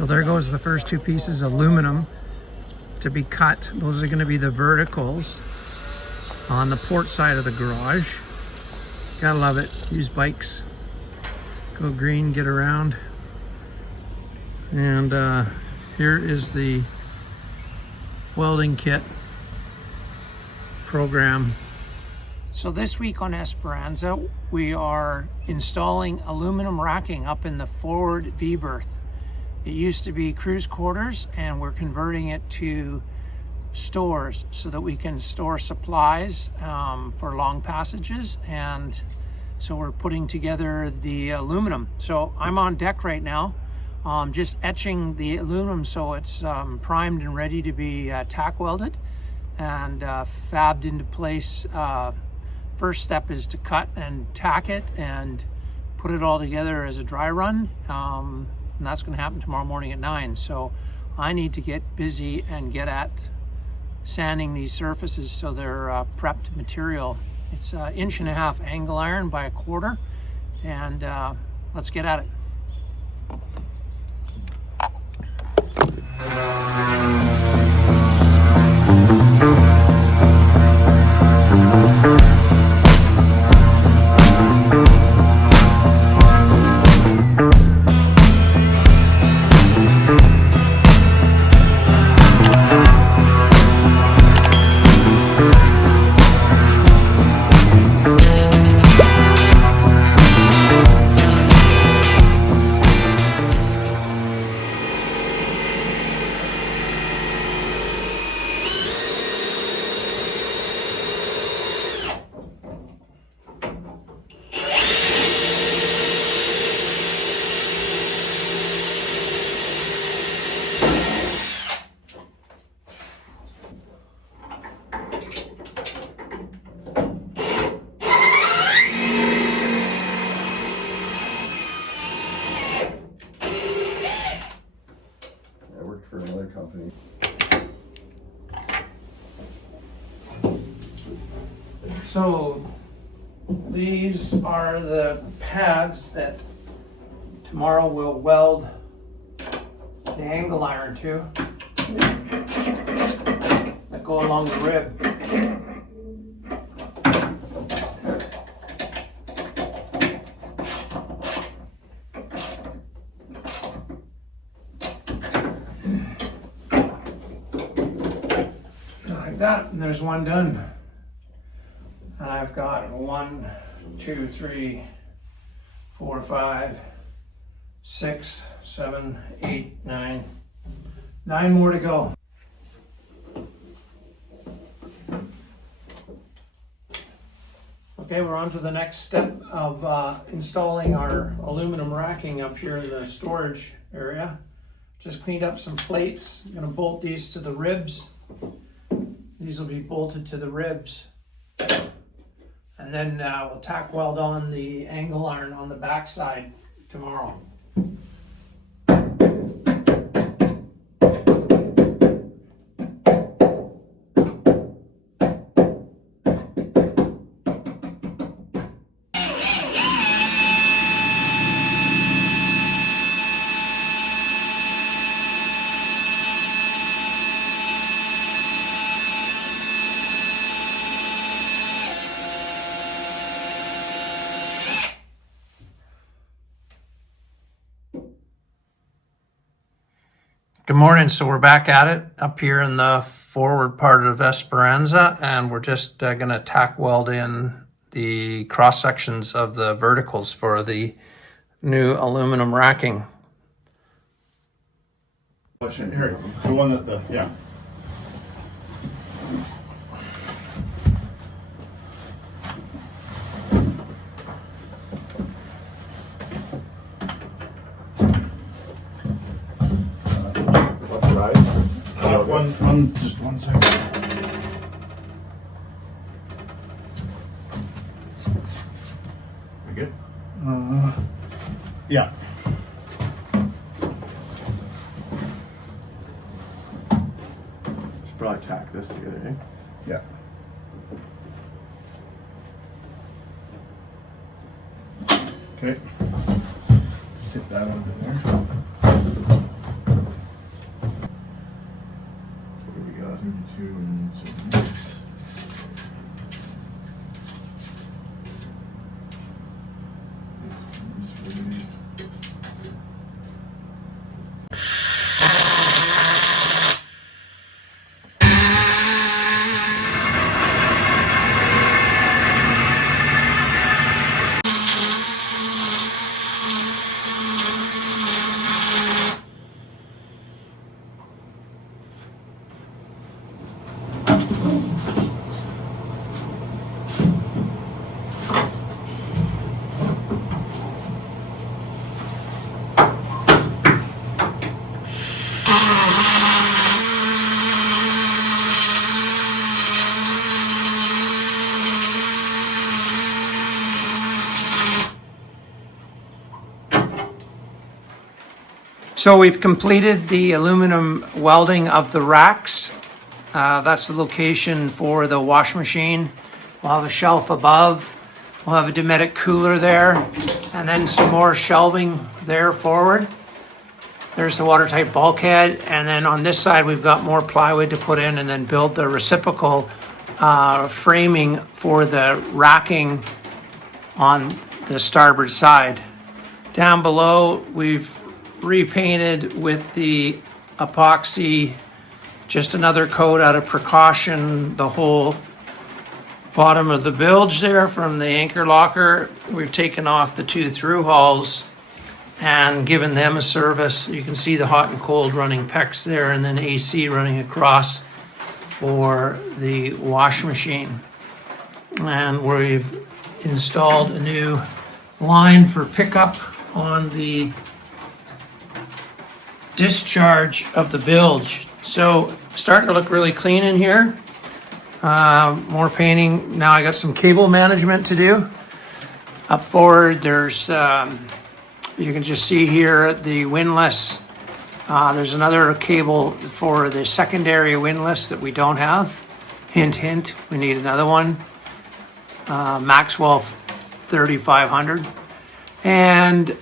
So there goes the first two pieces of aluminum to be cut. Those are going to be the verticals on the port side of the garage. Gotta love it. Use bikes. Go green, get around. And here is the welding kit program. So this week on Esperanza, we are installing aluminum racking up in the forward V-berth. It used to be cruise quarters, and we're converting it to stores so that we can store supplies for long passages. And so we're putting together the aluminum. So I'm on deck right now, just etching the aluminum so it's primed and ready to be tack welded and fabbed into place. First step is to cut and tack it and put it all together as a dry run. And that's going to happen tomorrow morning at 9. So I need to get busy and get at sanding these surfaces so they're prepped material. It's 1.5 inch angle iron by 1/4, and let's get at it. For another company. So these are the pads that tomorrow we'll weld the angle iron to that go along the rib. That, and there's one done. And I've got 1, 2, 3, 4, 5, 6, 7, 8, 9. 9 more to go. Okay, we're on to the next step of installing our aluminum racking up here in the storage area. Just cleaned up some plates. I'm going to bolt these to the ribs. These will be bolted to the ribs, and then we'll tack weld on the angle iron on the back side tomorrow. Good morning. So we're back at it up here in the forward part of Esperanza, and we're just going to tack weld in the cross sections of the verticals for the new aluminum racking. Here, the one that yeah. Just one second. We good? Yeah. Should probably tack this together, eh? Yeah. Okay. Just hit that under there. Two and two. So we've completed the aluminum welding of the racks. That's the location for the wash machine. We'll have a shelf above. We'll have a Dometic cooler there, and then some more shelving there forward. There's the watertight bulkhead, and then on this side we've got more plywood to put in and then build the reciprocal framing for the racking on the starboard side. Down below we've repainted with the epoxy, just another coat out of precaution, the whole bottom of the bilge there from the anchor locker. We've taken off the two through hulls and given them a service. You can see the hot and cold running PEX there, and then AC running across for the wash machine. And we've installed a new line for pickup on the discharge of the bilge. So starting to look really clean in here. More painting. Now I got some cable management to do. Up forward there's you can just see here the windlass. There's another cable for the secondary windlass that we don't have. Hint hint, we need another one. Maxwell 3500. And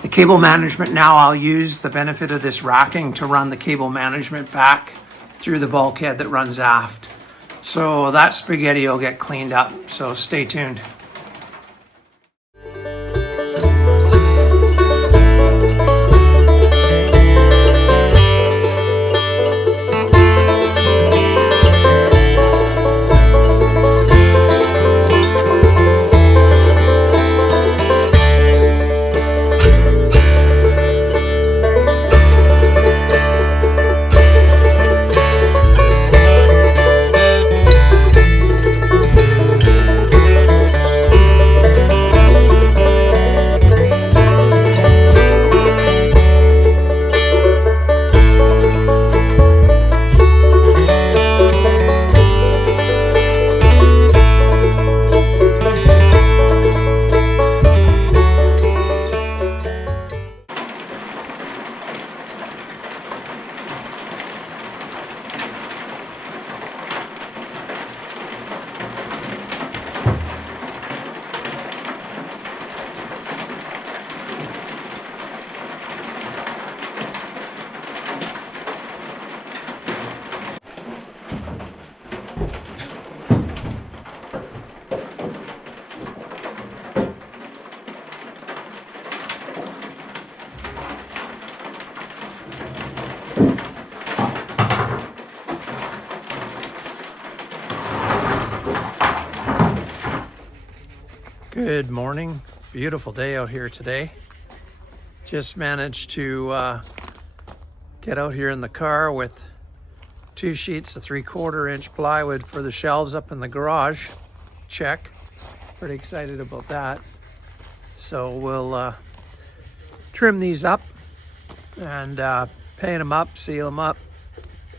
the cable management, now I'll use the benefit of this racking to run the cable management back through the bulkhead that runs aft. So that spaghetti will get cleaned up, so stay tuned. Good morning. Beautiful day out here today. Just managed to get out here in the car with 2 sheets of 3/4 inch plywood for the shelves up in the garage. Check. Pretty excited about that. So we'll trim these up and paint them up, seal them up,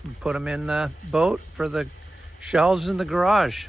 and put them in the boat for the shelves in the garage.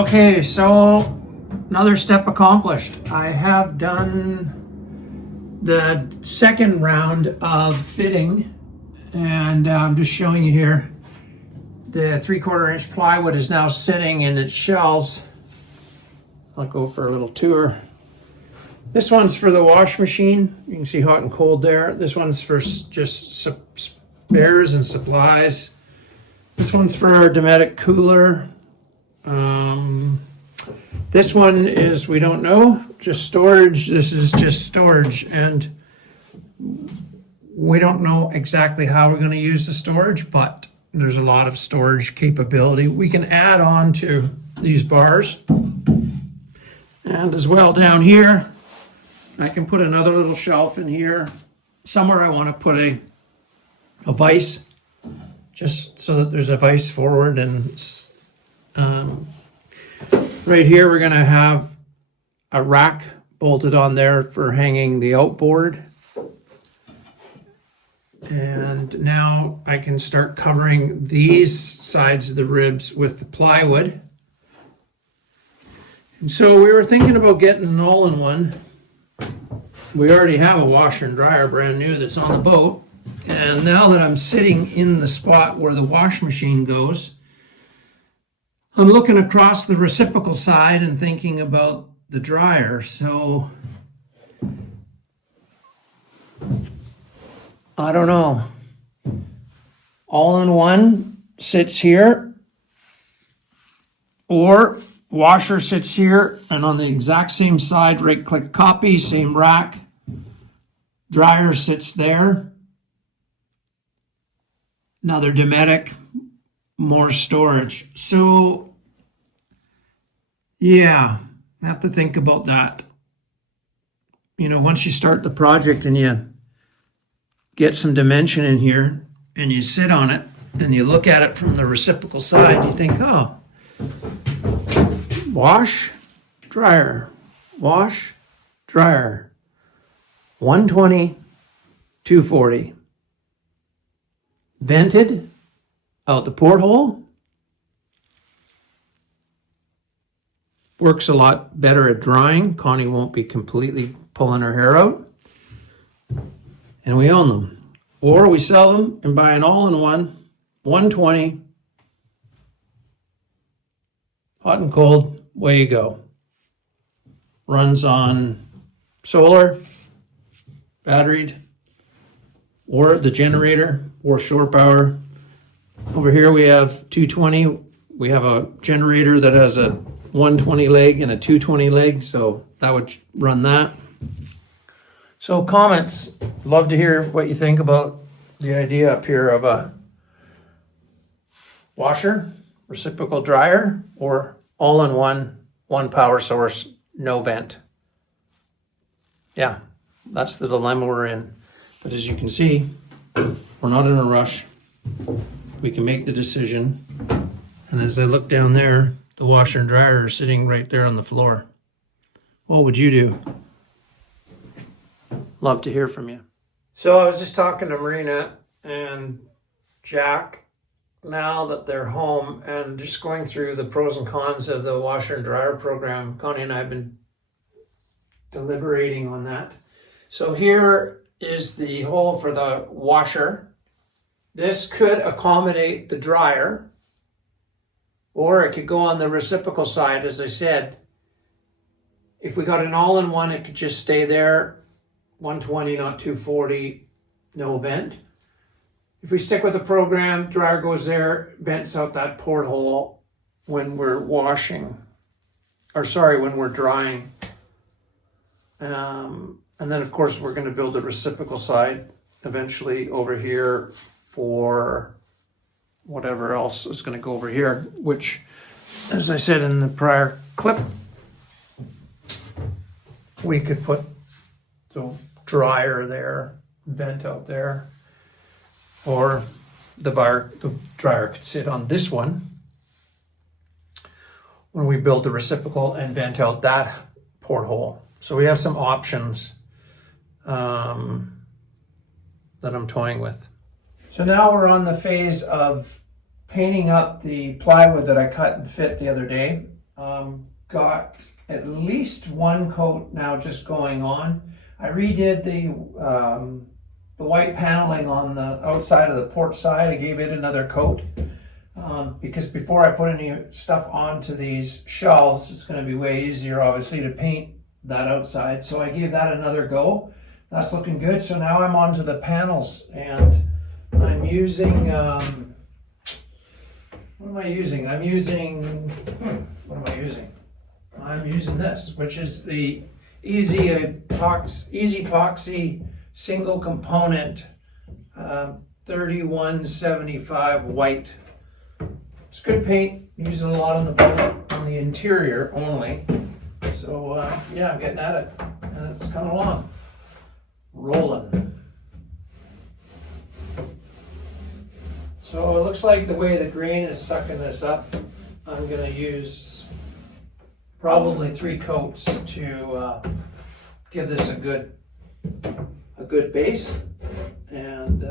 Okay, so another step accomplished. I have done the second round of fitting, and I'm just showing you here. The 3/4 inch plywood is now sitting in its shelves. I'll go for a little tour. This one's for the wash machine. You can see hot and cold there. This one's for just spares and supplies. This one's for our Dometic cooler. This one is, we don't know, just storage. This is just storage, and we don't know exactly how we're going to use the storage, but there's a lot of storage capability we can add on to these bars. And as well down here, I can put another little shelf in here. Somewhere I want to put a vise, just so that there's a vise forward, and right here we're going to have a rack bolted on there for hanging the outboard. And now I can start covering these sides of the ribs with the plywood. And so we were thinking about getting an all-in-one. We already have a washer and dryer brand new that's on the boat. And now that I'm sitting in the spot where the wash machine goes, I'm looking across the reciprocal side and thinking about the dryer. So I don't know. All-in-one sits here, or washer sits here, and on the exact same side, right-click copy, same rack. Dryer sits there. Another Dometic, more storage. So, yeah, I have to think about that. You know, once you start the project and you get some dimension in here and you sit on it and you look at it from the reciprocal side, you think, oh, wash, dryer, wash, dryer, 120, 240. Vented out the porthole. Works a lot better at drying. Connie won't be completely pulling her hair out. And we own them. Or we sell them and buy an all-in-one, 120, hot and cold, way you go. Runs on solar, batteried, or the generator, or shore power. Over here we have 220. We have a generator that has a 120 leg and a 220 leg, so that would run that. So comments, love to hear what you think about the idea up here of a washer, reciprocal dryer, or all-in-one, one power source, no vent. Yeah, that's the dilemma we're in. But as you can see, we're not in a rush. We can make the decision. And as I look down there, the washer and dryer are sitting right there on the floor. What would you do? Love to hear from you. So I was just talking to Marina and Jack now that they're home, and just going through the pros and cons of the washer and dryer program. Connie and I have been deliberating on that. So here is the hole for the washer. This could accommodate the dryer, or it could go on the reciprocal side. As I said, if we got an all-in-one, it could just stay there, 120, not 240, no vent. If we stick with the program, dryer goes there, vents out that porthole when we're washing, or sorry, when we're drying. And then of course we're going to build a reciprocal side eventually over here for whatever else is going to go over here, which, as I said in the prior clip, we could put the dryer there, vent out there, or the dryer could sit on this one when we build the reciprocal and vent out that porthole. So we have some options that I'm toying with. So now we're on the phase of painting up the plywood that I cut and fit the other day. got at least one coat now just going on. I redid the white paneling on the outside of the port side. I gave it another coat because before I put any stuff onto these shelves, it's going to be way easier, obviously, to paint that outside. So I gave that another go. That's looking good. So now I'm onto the panels, and I'm using, what am I using? I'm using this, which is the Easy Epoxy single component 3175 white. It's good paint. Using a lot on the boat, on the interior only. So yeah, I'm getting at it, and it's coming along, rolling. So it looks like the way the grain is sucking this up, I'm going to use probably 3 coats to give this a good base. And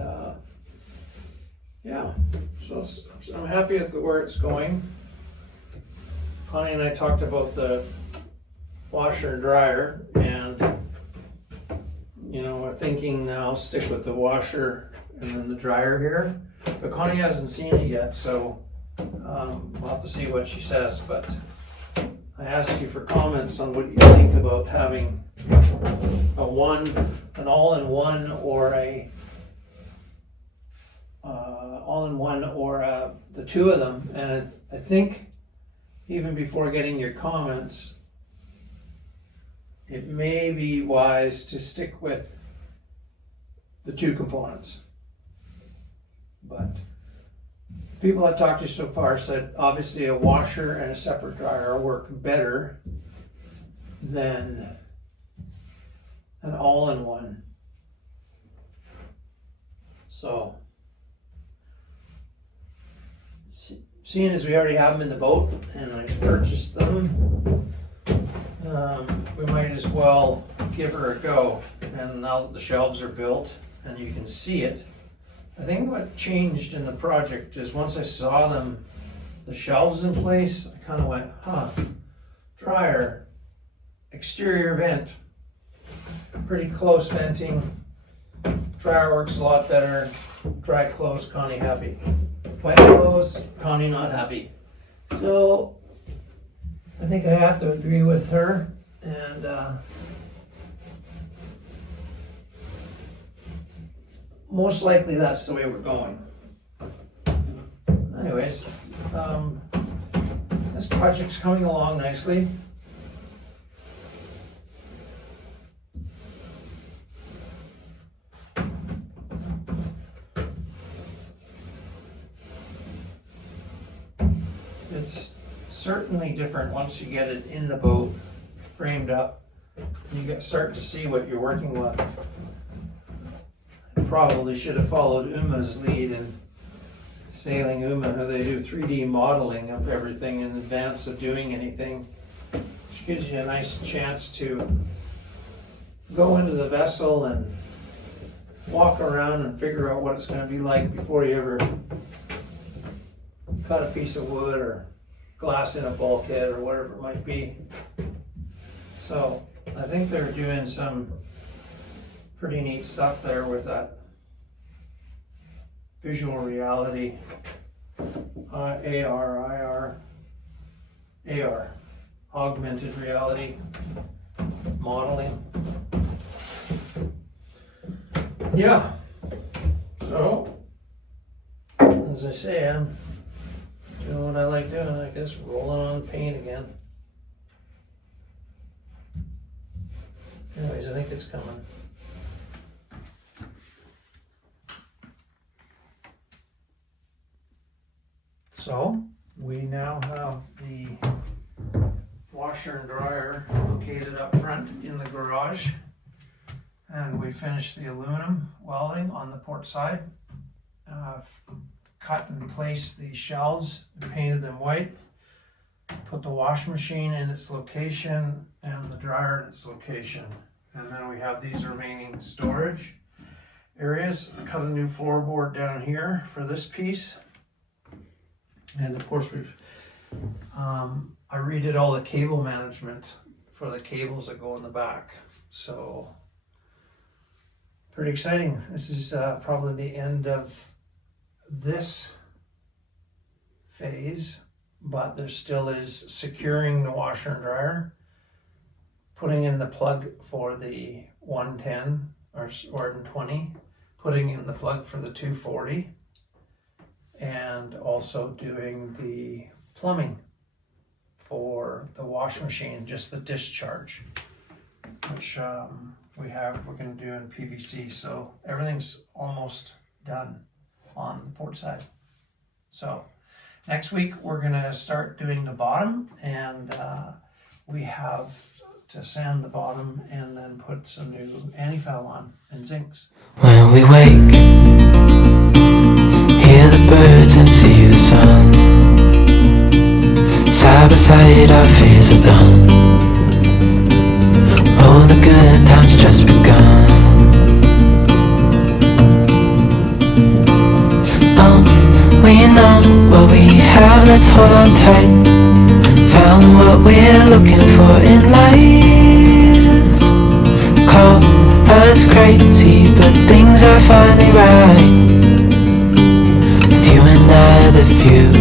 yeah, so I'm happy with where it's going. Connie and I talked about the washer and dryer, and you know, we're thinking now stick with the washer and then the dryer here. But Connie hasn't seen it yet, so we'll have to see what she says. But I asked you for comments on what you think about having an all-in-one or the two of them. And I think even before getting your comments, it may be wise to stick with the 2 components. But people I've talked to so far said obviously a washer and a separate dryer work better than an all-in-one. So, seeing as we already have them in the boat and I purchased them, we might as well give her a go. And now that the shelves are built and you can see it, I think what changed in the project is once I saw them, the shelves in place, I kind of went, dryer, exterior vent, pretty close venting, dryer works a lot better, dry clothes, Connie happy, wet clothes, Connie not happy. So I think I have to agree with her, and most likely that's the way we're going. Anyways, this project's coming along nicely. It's certainly different once you get it in the boat, framed up. You start to see what you're working with. Probably should have followed Uma's lead in Sailing Uma, how they do 3D modeling of everything in advance of doing anything, which gives you a nice chance to go into the vessel and walk around and figure out what it's going to be like before you ever cut a piece of wood or glass in a bulkhead or whatever it might be. So I think they're doing some pretty neat stuff there with that visual reality, AR, augmented reality modeling. Yeah, so as I say, I'm doing what I like doing, I guess, rolling on paint again. Anyways, I think it's coming. So we now have the washer and dryer located up front in the garage, and we finished the aluminum welding on the port side. Cut and placed the shelves and painted them white. Put the wash machine in its location and the dryer in its location. And then we have these remaining storage areas. Cut a new floorboard down here for this piece. And of course we've I redid all the cable management for the cables that go in the back. So pretty exciting. This is probably the end of this phase, but there still is securing the washer and dryer, putting in the plug for the 110 or 120, putting in the plug for the 240, and also doing the plumbing for the wash machine, just the discharge, which we're going to do in PVC. So everything's almost done on the port side. So next week we're going to start doing the bottom, and we have to sand the bottom and then put some new anti-foul on and zincs. When we wake, hear the birds and see the sun. Side by side our fears are done. All the good times just begun. We know what we have, let's hold on tight. Found what we're looking for in life. Call us crazy, but things are finally right. With you and I, the future